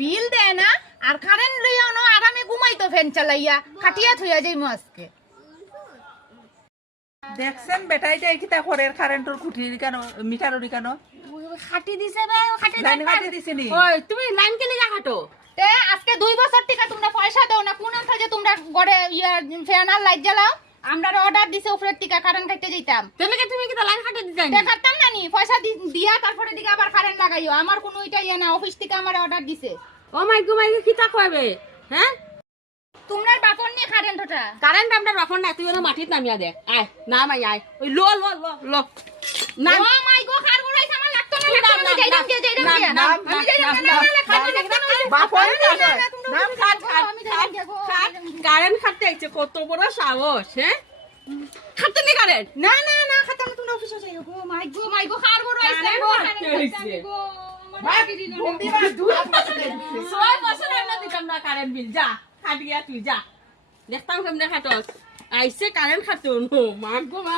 বিল দেয় না আর কারেন্ট লইয়া না আরামে ঘুমাইতো ফ্যান চালাইয়া খাটিয়া থইয়া যাইমু আজকে। দেখছেন বেটাই যাই কি তা করে কারেন্টর খুঁটি কেন মিটাররি কেন খাটি দিছে বে খাটি লাইন কাটি দিছে নি ওই তুমি লাইন কে লাগা কাটো তে আজকে 2 বছর থেকে তোমরা পয়সা দাও না কোন অর্থে যে তোমরা ঘরে ফ্যান আর লাইট জ্বালাও? আমরা অর্ডার দিছে উপরের টিকা কারেন্ট কাটতে যাইতাম তেলে কে তুমি কি লাইন কাটি দিতে তে কাটতাম না নি পয়সা দিয়া তারপরে দিকে আবার কারেন্ট লাগাইও। আমার কোনো ইটা ইয়া না, অফিস থেকে আমার অর্ডার দিছে। ও মাই গো মাই কি তা কইবে হ্যাঁ তোমরা বাপন নি কারেন্ট ওটা কারেন্ট আমরা রাখন না তুই ওনা মাটিত নামিয়া দে আয় না মাই আয় ওই লো লো লো লো না ও মাই গো খার বড়াইছে আমার লাগতো না লাগতো না যাইরাম কে আমি যাইরাম না বাপন নাম কাট আমি যাইরাম কে গো কারেন্ট খাটতে আইছে কত বড় সাহস হ্যাঁ খাটতে নি কারেন্ট না না না খাতাম তোমরা অফিসে যাইও গো মাই গো খার বড়াইছে গো বন্দি মাস দুই মাস ছয় বছর না দিতাম না কারেন্ট বিল যা খাটিয়া তুই যা দেখতাম কেমনে খাটস আইছে কারেন্ট খাটো নো মা গো মা